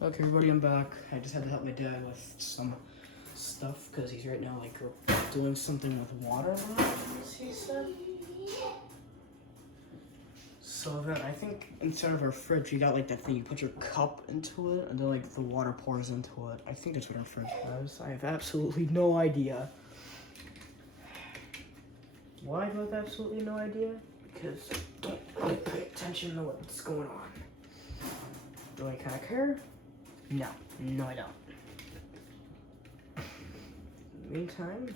Okay, everybody, I'm back. I just had to help my dad with some stuff because he's right now like doing something with water bottles, he said. So then I think instead of our fridge, we got like that thing you put your cup into it and then like the water pours into it. I think that's what our fridge has. I have absolutely no idea. Why do I have absolutely no idea? Because I don't really pay attention to what's going on. Do I kind of care? No, I don't. In the meantime,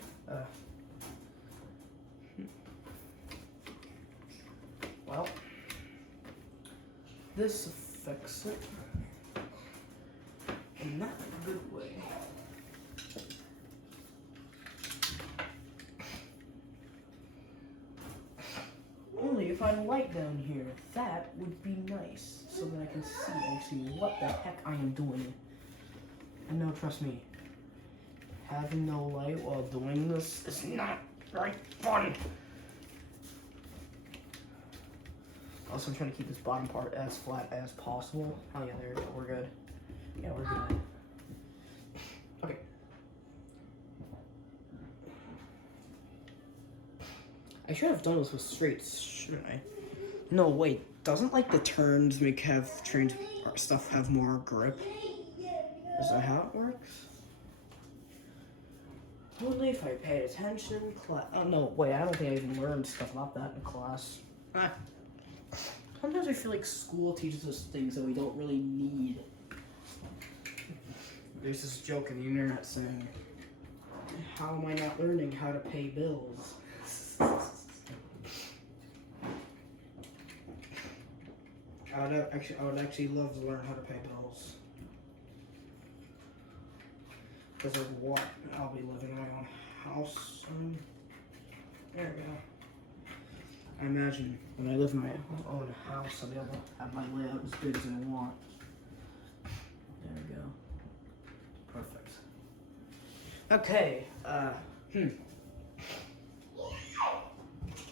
well, this affects it in not a good way. Only if I had a light down here, that would be nice, so that I can see actually what the heck I am doing. And no, trust me, having no light while doing this is not very fun. Also, I'm trying to keep this bottom part as flat as possible. Oh yeah, there we go, we're good. Yeah, we're good. Okay. I should have done this with straights, shouldn't I? No, wait, doesn't like the turns have trains or stuff have more grip? Is that how it works? Only if I paid attention. Oh no, wait, I don't think I even learned stuff about that in class. Sometimes I feel like school teaches us things that we don't really need. There's this joke in the internet saying, how am I not learning how to pay bills? I would actually love to learn how to pay bills. Because of what? I'll be living in my own house soon. There we go. I imagine when I live in my own house, I'll be able to have my layout as big as I want. There we go. Perfect. Okay,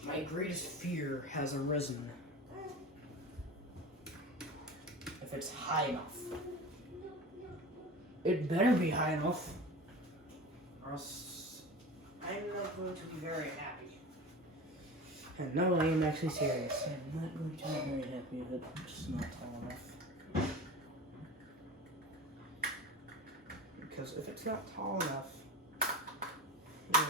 my greatest fear has arisen. If it's high enough. It better be high enough, or else I'm not going to be very happy. And no, I am actually serious. I'm not going to be very happy if it's not tall enough. Because if it's not tall enough, yeah.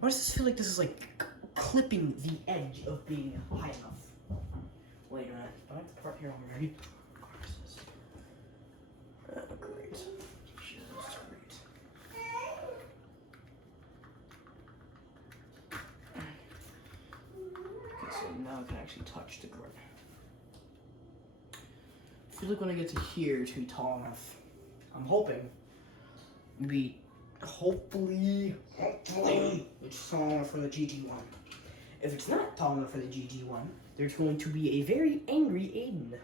Why does this feel like this is like clipping the edge of being high enough? Wait a minute, do I have the part here already? What is this? Great. Just great. Okay, so now I can actually touch the grip. I feel like when I get to here, it's gonna be tall enough. I'm hoping to be hopefully it's tall enough for the GG1. If it's not tall enough for the GG1, there's going to be a very angry Aiden.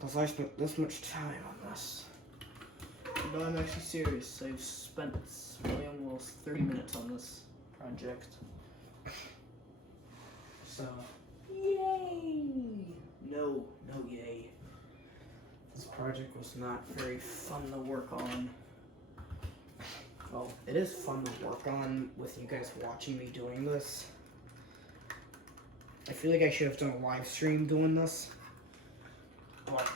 Because I spent this much time on this. No, I'm actually serious. I've spent really almost 30 minutes on this project. So, yay! No yay. This project was not very fun to work on. Well, it is fun to work on with you guys watching me doing this. I feel like I should have done a live stream doing this. But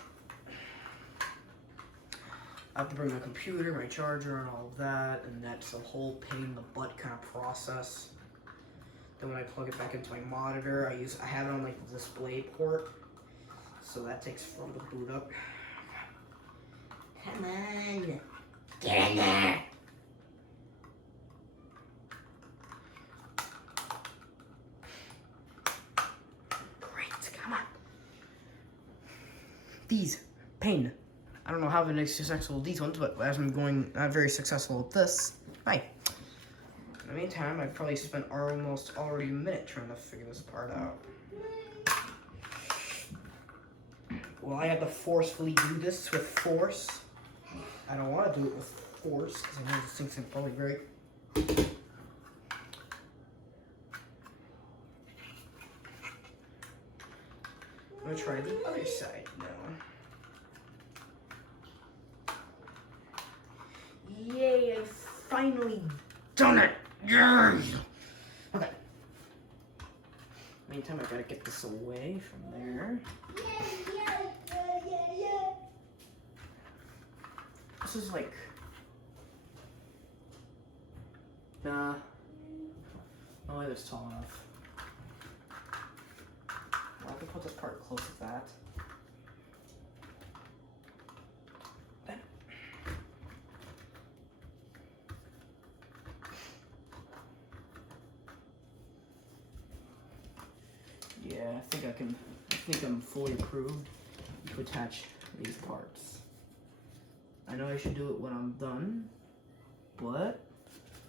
I have to bring my computer, my charger, and all of that, and that's a whole pain in the butt kind of process. Then when I plug it back into my monitor, I have it on like the display port, so that takes forever to boot up. Come on, get in there. These pain. I don't know how I've been successful with these ones, but as I'm going not very successful with this, hi. In the meantime, I've probably spent almost already a minute trying to figure this part out. Well, I have to forcefully do this with force. I don't want to do it with force because I know this thing's gonna probably break. I'm gonna try the other side now. Yay, I finally done it! Yes! Okay. Meantime, I gotta get this away from there. This is like... Nah. No way that's tall enough. Well, I can put this part close to that. Yeah, I think I'm fully approved to attach these parts. I know I should do it when I'm done, but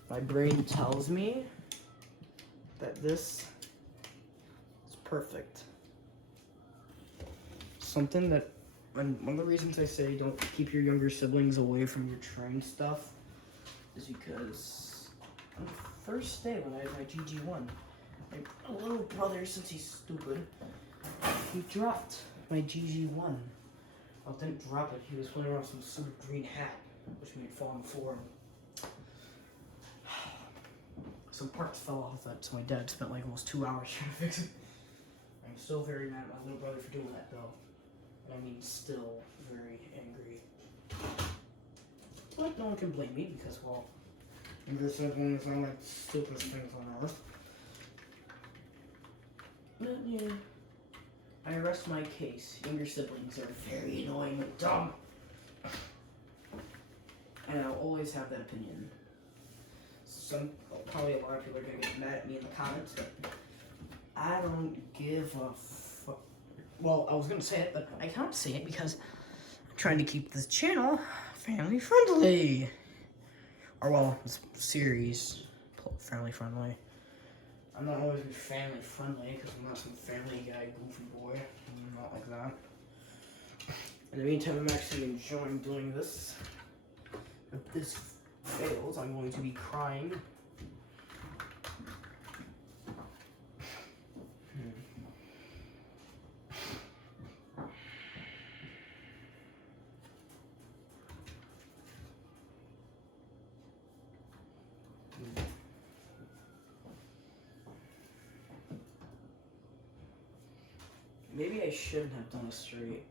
my brain tells me that this is perfect. Something that, and one of the reasons I say don't keep your younger siblings away from your train stuff is because on the first day when I had my GG1, my little brother, since he's stupid, he dropped my GG1. Well, didn't drop it, he was playing around with some super green hat, which made it fall on the floor. Some parts fell off it, so my dad spent like almost 2 hours trying to fix it. I'm still very mad at my little brother for doing that though. And I mean still very angry. But no one can blame me because, well, younger siblings are like the stupidest things on earth. But yeah, I rest my case. Younger siblings are very annoying and dumb. And I'll always have that opinion. Probably a lot of people are gonna get mad at me in the comments, but I don't give a fuck. Well, I was gonna say it, but I can't say it because I'm trying to keep this channel family friendly. Or well, this series family friendly. I'm not always be family friendly because I'm not some family guy goofy boy. I'm not like that. In the meantime, I'm actually enjoying doing this. If this fails, I'm going to be crying. Maybe I shouldn't have done it straight.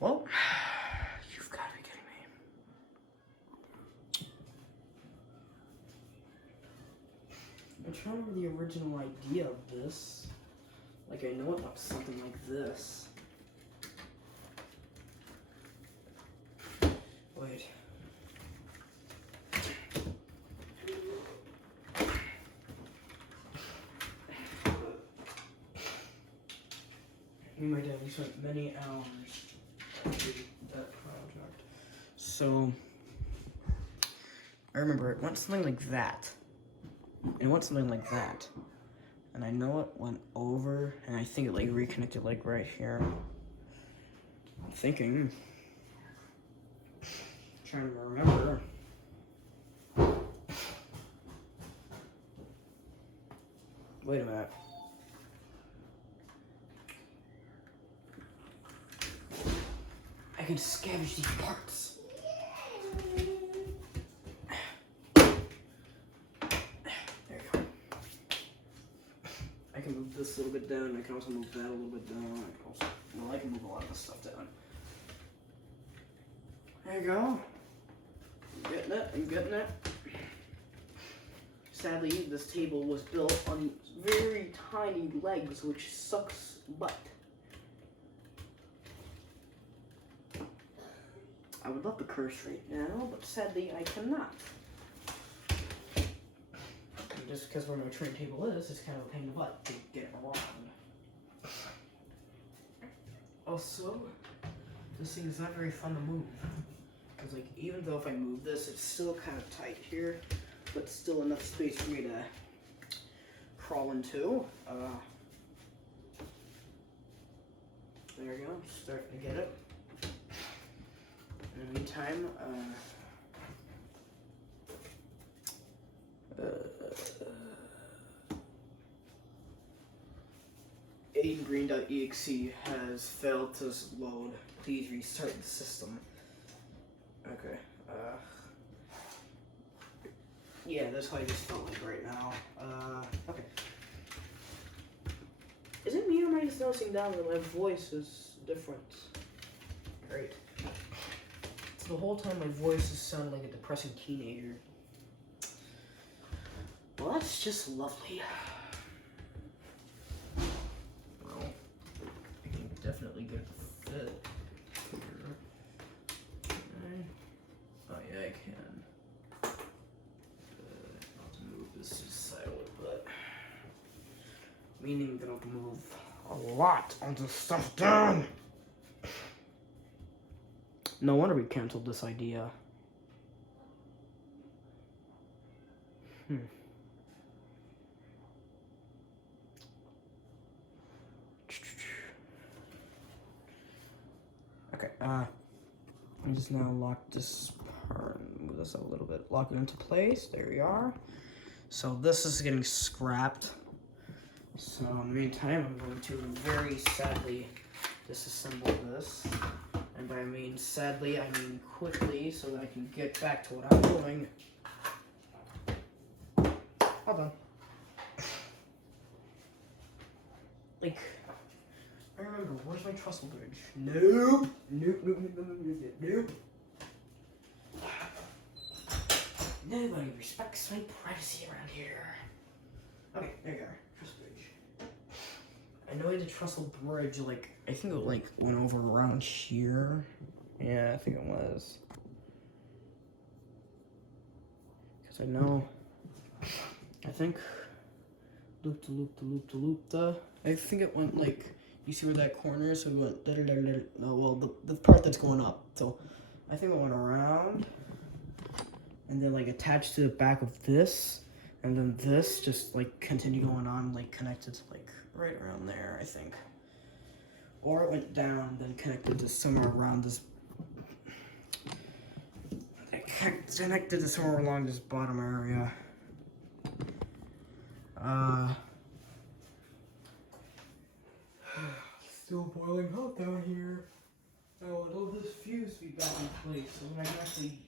Well, you've got to be kidding me. I'm trying to remember the original idea of this. Like, I know it looks something like this. Wait. Me and my dad, we spent many hours to do that project. So, I remember it went something like that. And it went something like that. And I know it went over, and I think it like reconnected like right here. I'm thinking. Trying to remember. Wait a minute. I can scavenge these parts. I can move this a little bit down. I can also move that a little bit down. I can move a lot of this stuff down. There you go. I'm getting it. I'm getting it. Sadly, this table was built on very tiny legs, which sucks butt. I would love to curse right now, but sadly I cannot. Just because where my train table is, it's kind of a pain in the butt to get around. Also, this thing is not very fun to move. Because, like, even though if I move this, it's still kind of tight here, but still enough space for me to crawl into. There we go, starting to get it. In the meantime, AidenGreen.exe has failed to load. Please restart the system. Okay. Yeah, that's how I just felt like right now. Okay. Is it me or am I just noticing down that my voice is different? Great. So the whole time my voice is sounding like a depressing teenager. Well, that's just lovely. Well, I can definitely get the fit here. Okay. Oh yeah, I can. I'll have to move this to the side a little bit. Meaning that I'll have to move a lot on the stuff down. No wonder we canceled this idea. Okay, I just now lock this part, move this up a little bit, lock it into place, there we are. So this is getting scrapped. So in the meantime, I'm going to very sadly disassemble this. And by I mean sadly, I mean quickly, so that I can get back to what I'm doing. All done. Like, I remember, where's my trestle bridge? Nope. Nope. Nobody respects my privacy around here. Okay, there you are. Trestle bridge. I know I did trestle bridge, like, I think it like went over around here. Yeah, I think it was. Because I know, I think, loop-de-loop-de-loop-de-loop-de. I think it went like, you see where that corner is? So it went, no, well, the part that's going up. So I think it went around, and then like attached to the back of this, and then this just like continued going on, like connected to like right around there, I think. Or it went down, then connected to somewhere around this. It connected to somewhere along this bottom area. Still boiling hot down here. I want all this fuse to be back in place so when I can actually.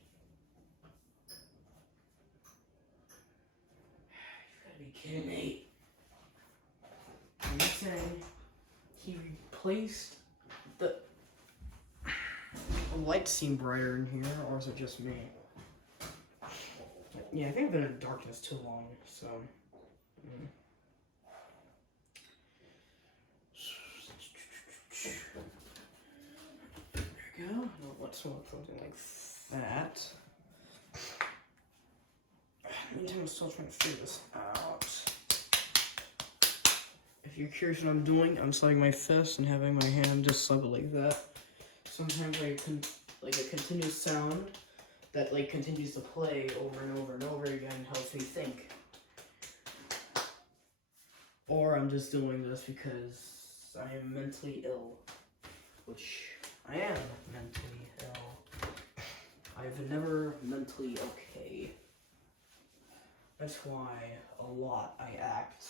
You gotta be kidding me. Are you saying he replaced the lights seem brighter in here, or is it just me? Yeah, I think I've been in darkness too long, so. There we go. Let's want something like that. Meantime, I'm still trying to figure this out. If you're curious what I'm doing, I'm sliding my fist and having my hand just slip it like that. Sometimes like a continuous sound that like continues to play over and over and over again helps me think. Or I'm just doing this because I am mentally ill, which I am mentally ill. I've never mentally okay. That's why a lot I act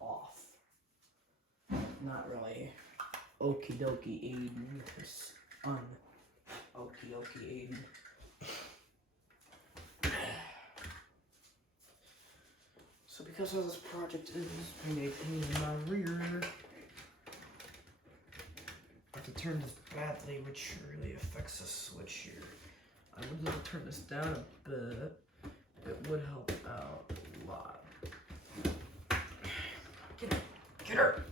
off. Not really okie dokie Aiden. It's okie dokie Aiden. So because of this project is being a pain in my rear, I have to turn this badly, which really affects the switch here. I would love to turn this down a bit. It would help out a lot. Get her! Get her!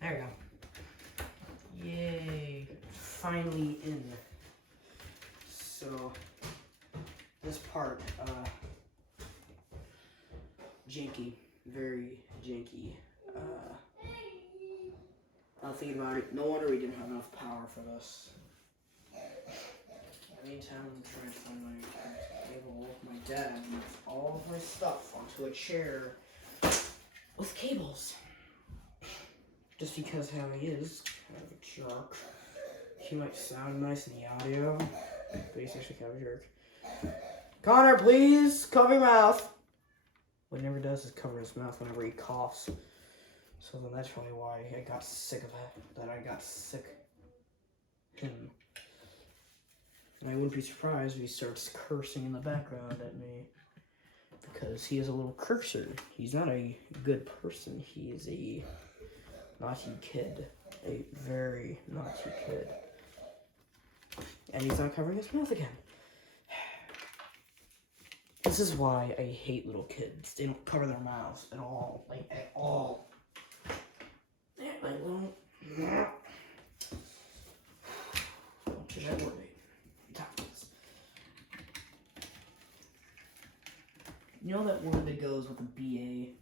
There we go. Yay. Finally in. So, this part, janky. Very janky. I was thinking about it. No wonder we didn't have enough power for this. In the meantime, I'm trying to find my cable. My dad moved all of my stuff onto a chair with cables. Just because how he is, kind of a jerk. He might sound nice in the audio, but he's actually kind of a jerk. Connor, please cover your mouth. What he never does is cover his mouth whenever he coughs. So then that's probably why I got sick of it. That I got sick of him. And I wouldn't be surprised if he starts cursing in the background at me. Because he is a little cursor. He's not a good person. He is a naughty kid. A very naughty kid. And he's not covering his mouth again. This is why I hate little kids. They don't cover their mouths at all. Like, at all. I won't. What should I worry? You know that word that goes with a BA?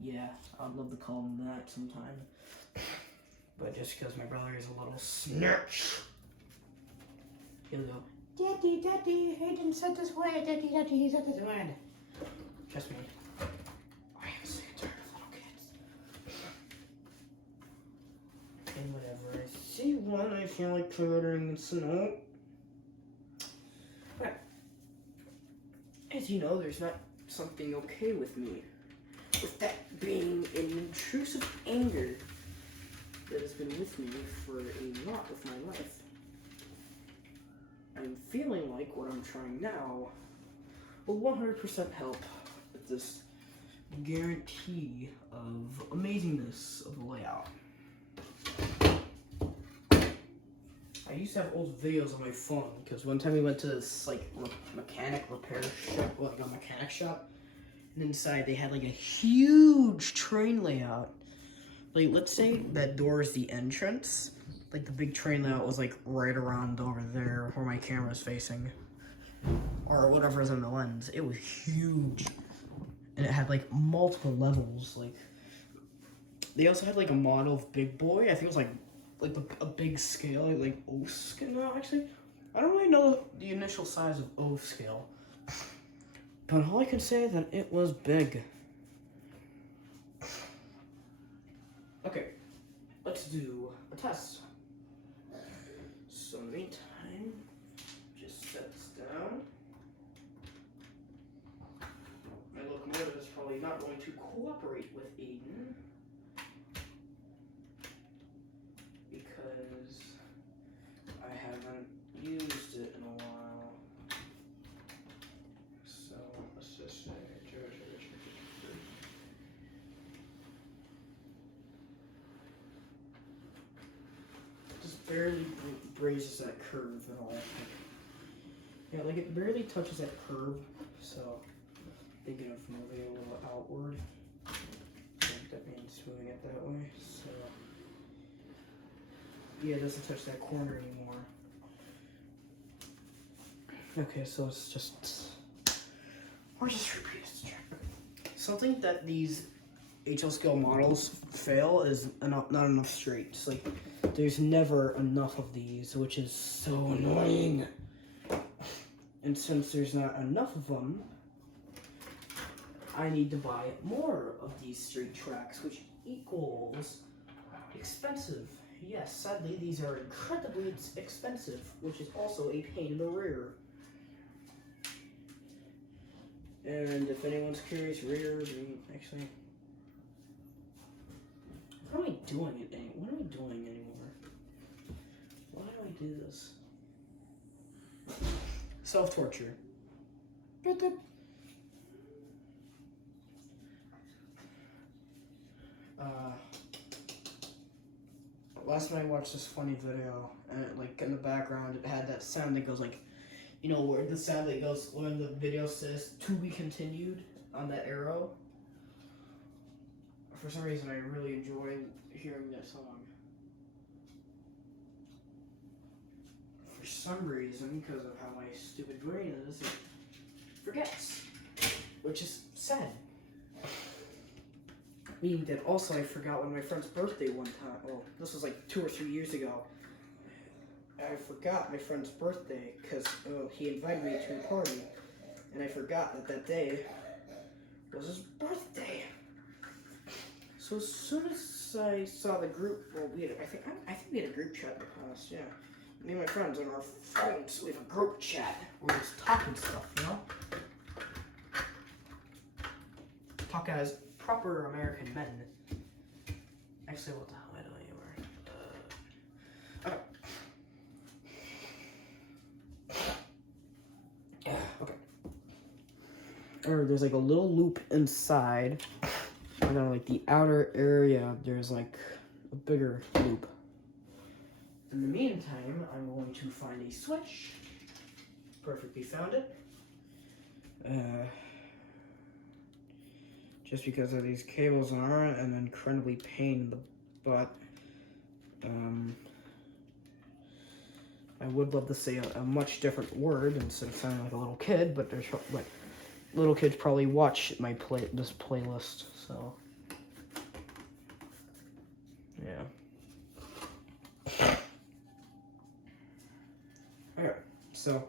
Yeah, I'd love to call him that sometime. But just because my brother is a little snitch, he'll go, Daddy, Daddy, Hayden said this word. Daddy, Daddy, he said this word. Trust me, I am sick and tired of little kids. And whenever I see one, I feel like powdering and snow. But as you know, there's not something okay with me. With that being an intrusive anger that has been with me for a lot of my life. I'm feeling like what I'm trying now will 100% help with this guarantee of amazingness of the layout. I used to have old videos on my phone because one time we went to this like mechanic repair shop, like a mechanic shop, and inside they had like a huge train layout. Like, let's say that door is the entrance. Like, the big train layout was, like, right around over there where my camera's facing. Or whatever's in the lens. It was huge. And it had, like, multiple levels. Like, they also had, like, a model of Big Boy. I think it was, like a big scale. Like, O scale. No, actually, I don't really know the initial size of O scale. But all I can say is that it was big. Okay, let's do a test. So in the meantime, just set this down. My locomotive is probably not going to cooperate with Aiden because I haven't used it in a while. So let's just say barely grazes that curve at all. Yeah, like it barely touches that curve, so thinking of moving a little outward. I think that means moving it that way, so yeah, it doesn't touch that corner anymore. Okay, so it's just, or just repeat this check. Something that these HL scale models fail is not enough straights. Like, there's never enough of these, which is so annoying. And since there's not enough of them, I need to buy more of these straight tracks, which equals expensive. Yes, sadly, these are incredibly expensive, which is also a pain in the rear. And if anyone's curious, actually, what am I doing What am I doing anymore? Why do I do this? Self-torture. Last night I watched this funny video, and like in the background it had that sound that goes like, you know, where the sound that goes when the video says "to be continued" on that arrow. For some reason, I really enjoy hearing that song. For some reason, because of how my stupid brain is, it forgets, which is sad. Meaning that also I forgot when my friend's birthday one time. Well, this was like 2 or 3 years ago. I forgot my friend's birthday because he invited me to a party, and I forgot that that day was his birthday. So as soon as I saw the group, well, I think we had a group chat in the past. Yeah, me and my friends and our phones, we have a group chat. We're just talking stuff, you know. Talk as proper American men. Actually, what the hell am I doing anywhere? Okay. Or there's like a little loop inside. And then like the outer area, there's like a bigger loop. In the meantime, I'm going to find a switch. Perfectly found it. Just because of these cables are an incredibly pain in the butt. I would love to say a much different word instead of sounding like a little kid, but there's like little kids probably watch this playlist, so yeah. Alright, so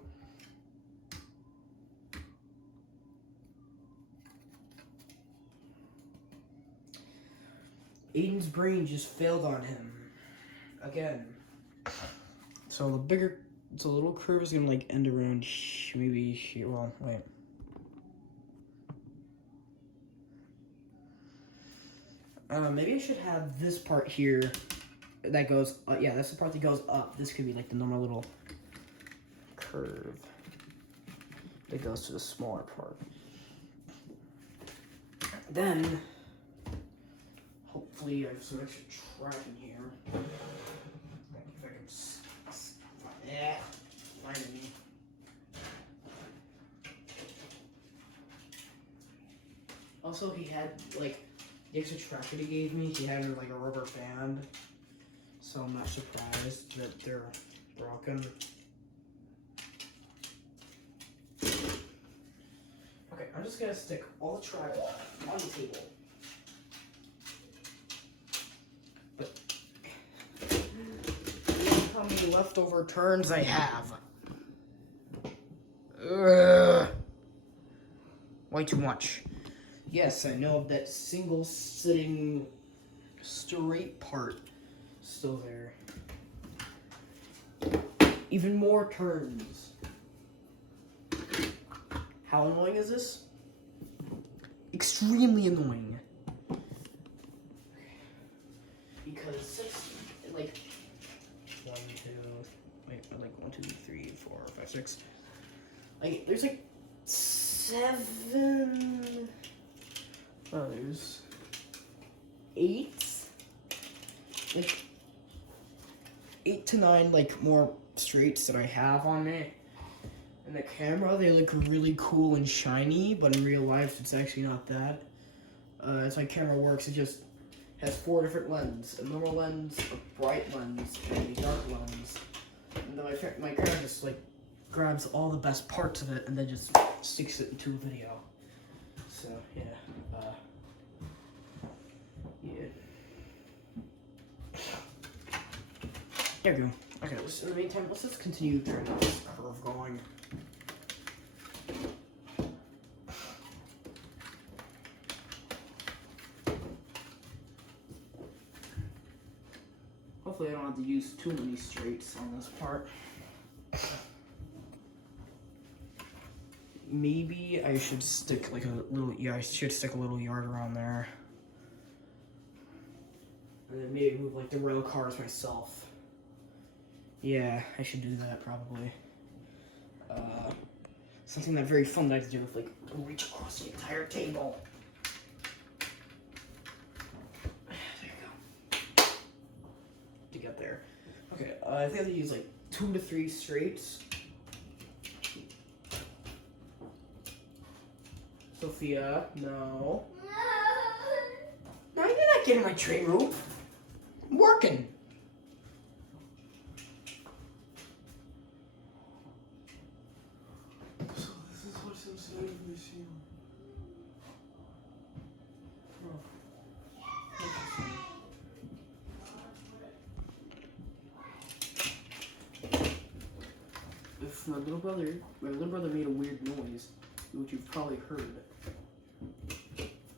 Aiden's brain just failed on him again. So the little curve is gonna like end around maybe here. Well, wait. Maybe I should have this part here that goes. Yeah, that's the part that goes up. This could be like the normal little curve that goes to the smaller part. Then, hopefully, I have some extra track in here. If I can. Yeah, finding me. Also, he had like the extra track that he gave me. He had like a rubber band, so I'm not surprised that they're broken. Okay, I'm just gonna stick all the track on the table. But look how many leftover turns I have. Way too much. Yes, I know that single sitting straight part still there. Even more turns. How annoying is this? Extremely annoying. Because like 1, 2, 3, 4, 5, 6. Like there's like 7. Oh, there's 8. Like 8 to 9 like more straights that I have on it. In the camera, they look really cool and shiny, but in real life, it's actually not that. As my camera works, it just has 4 different lenses: a normal lens, a bright lens, and a dark lens. And then my camera just like grabs all the best parts of it and then just sticks it into a video. So yeah, yeah. There we go. Okay, in the meantime, let's just continue turning this curve going. Hopefully I don't have to use too many straights on this part. Maybe I should stick like a little, I should stick a little yard around there. And then maybe move like the rail cars myself. Yeah, I should do that probably. Something that's very fun that I have to do with like reach across the entire table. There you go. To get there. Okay, I think I have to use like 2 to 3 straights. Sophia, no. No, you're not getting my tray rope. I'm working. So this is what's inside of the machine. Oh. my little brother made a weird noise, which you've probably heard.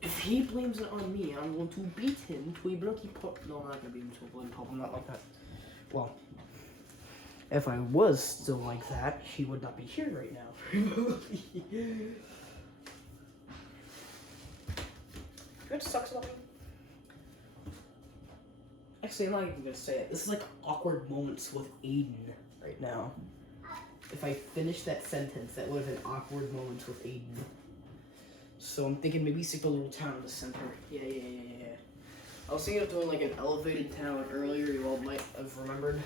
If he blames it on me, I'm going to beat him to a bloody pulp. No, I'm not going to beat him to a bloody pulp. I'm not like that. Well, if I was still like that, he would not be here right now. You know what sucks about me? Actually, I'm not even gonna say it. This is like awkward moments with Aiden right now. If I finished that sentence, that would have been awkward moments with Aiden. So I'm thinking maybe stick a little town in the center. Yeah. I was thinking of doing like an elevated town earlier. You all might have remembered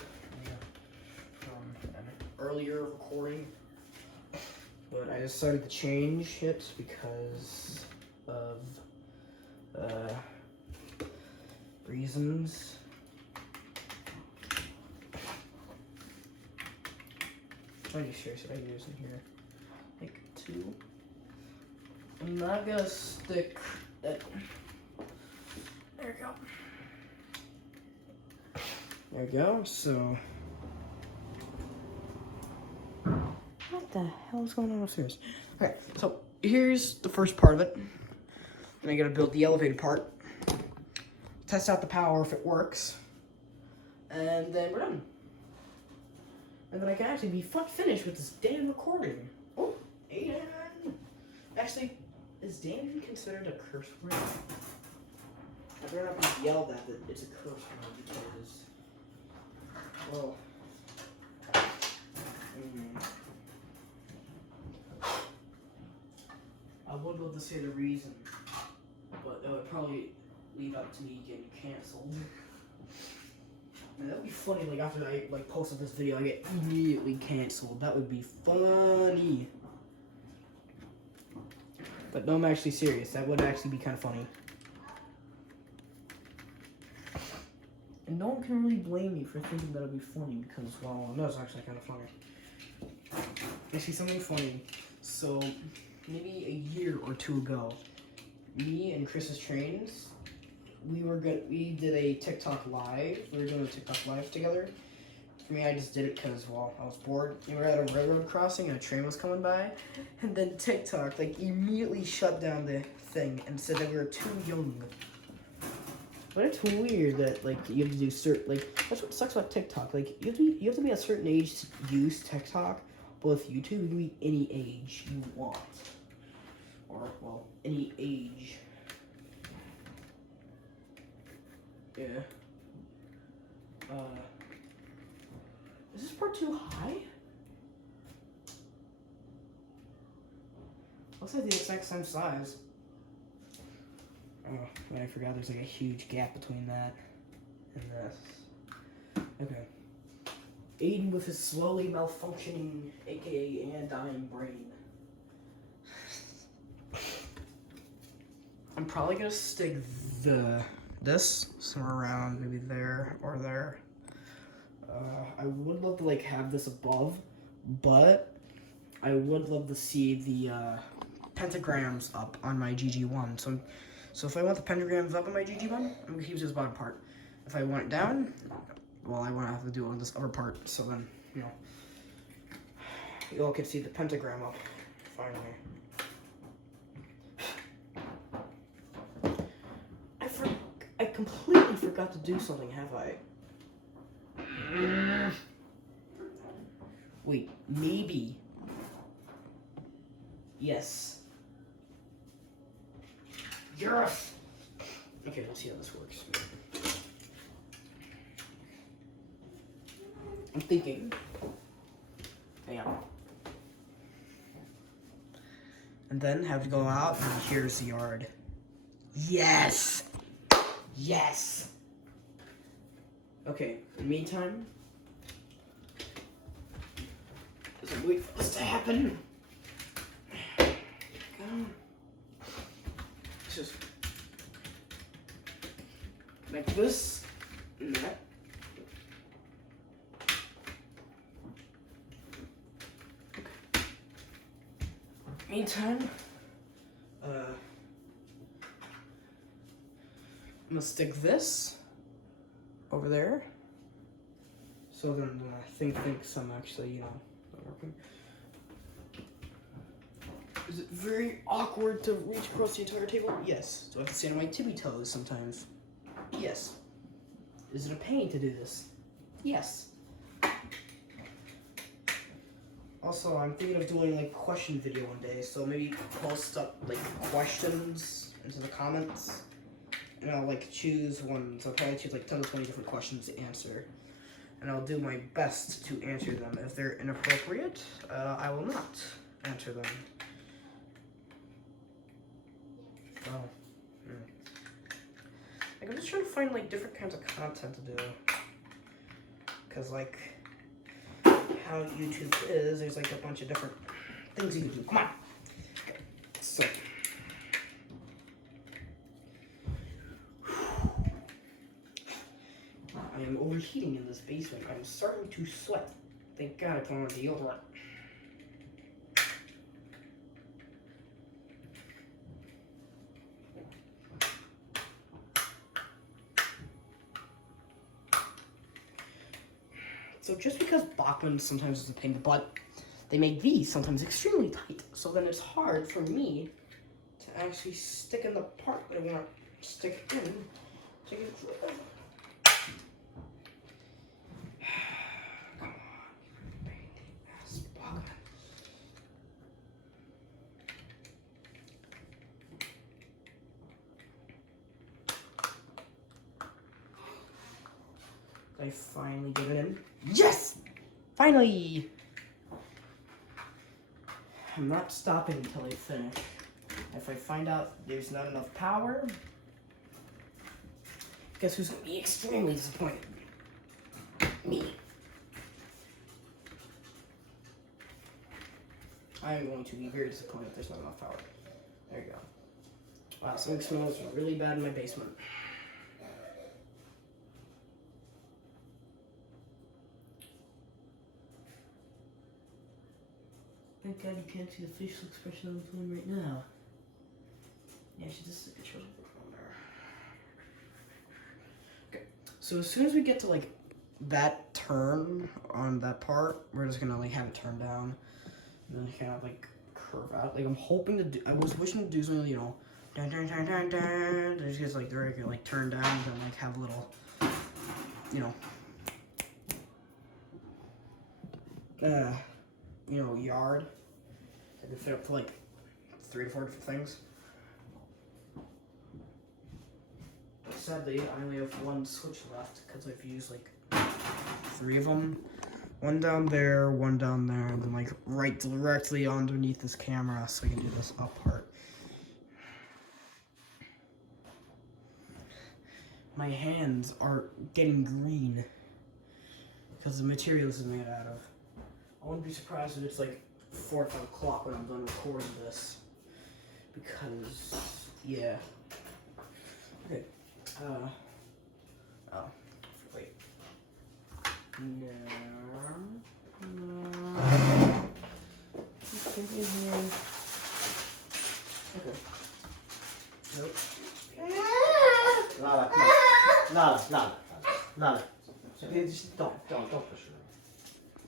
from an earlier recording. But I decided to change it because of reasons. How many shares should I use in here? Like 2. I'm not gonna stick that. There we go. There we go. So, what the hell is going on upstairs? Okay, so here's the first part of it. Then I gotta build the elevated part. Test out the power if it works. And then we're done. And then I can actually be finished with this damn recording. Oh, Aiden! Actually, is damn even considered a curse word? I better not be yelled at that it's a curse word because, well, I would love to say the reason, but it would probably lead up to me getting canceled. And that would be funny, like after I posted this video, I get immediately canceled. That would be funny. But no, I'm actually serious. That would actually be kind of funny. And no one can really blame me for thinking that would be funny because, well, no, it's actually kind of funny. Actually, something funny. So, maybe a year or 2 ago, me and Chris's Trains, we did a TikTok live. We were doing a TikTok live together. For me, I just did it because, well, I was bored. We were at a railroad crossing and a train was coming by. And then TikTok, immediately shut down the thing and said that we were too young. But it's weird that, you have to do certain, that's what sucks about TikTok. You have to be a certain age to use TikTok. But with YouTube, you can be any age you want. Or, well, any age. Yeah. Is this part too high? Looks like the exact same size. Oh, I forgot there's a huge gap between that and this. Okay. Aiden with his slowly malfunctioning, aka and dying brain. I'm probably gonna stick this somewhere around maybe there or there. I would love to have this above, but I would love to see the pentagrams up on my GG1. So if I want the pentagrams up on my GG1, I'm gonna keep this bottom part. If I want it down, well, I want to have to do it on this upper part. So then, you all can see the pentagram up finally. I completely forgot to do something, have I? Wait, maybe. Yes. Yes! Okay, let's see how this works. I'm thinking. Hang on. And then have to go out, and here's the yard. Yes! Yes! Okay, in the meantime, let's wait for this to happen. Just make this and that. Okay. Meantime, I'm gonna stick this over there. So then the thing thinks I'm actually, not working. Is it very awkward to reach across the entire table? Yes. Do I have to stand on my tippy toes sometimes? Yes. Is it a pain to do this? Yes. Also, I'm thinking of doing like question video one day, so maybe post up like questions into the comments, and I'll like choose ones. I'll probably choose like 10 to 20 different questions to answer, and I'll do my best to answer them. If they're inappropriate, I will not answer them. Oh. Like, I'm just trying to find like different kinds of content to do, cause like how YouTube is, there's like a bunch of different things you can do. Come on. Okay. So. I am overheating in this basement. I'm starting to sweat. Thank God I put on deodorant. So just because Bachmann sometimes is a pain in the butt, they make these sometimes extremely tight. So then it's hard for me to actually stick in the part that I want to stick in to get it through. Come on, you pain in the ass, Bachmann. I finally get it in. Yes! Finally! I'm not stopping until I finish. If I find out there's not enough power, guess who's going to be extremely disappointed? Me. I'm going to be very disappointed if there's not enough power. There you go. Wow, something smells really bad in my basement. Thank God you can't see the facial expression I'm doing right now. Yeah, she just took a picture of there. Okay, so as soon as we get to like that turn on that part, we're just gonna like have it turn down, and then kind of like curve out. Like I'm hoping to do. I was wishing to do something, you know, dun dun dun dun dun. There's just like they're gonna like turn down and then like have a little, you know, yard. I can fit up to like 3 to 4 different things. Sadly, I only have one switch left because I've used like 3 of them. One down there, and then like right directly underneath this camera so I can do this up part. My hands are getting green because the material this is made out of. I wouldn't be surprised if it's like 4 or 5 o'clock when I'm done recording this. Because, yeah. Okay. Wait. No. Something here. Okay. Nope. Nada. Just don't push her.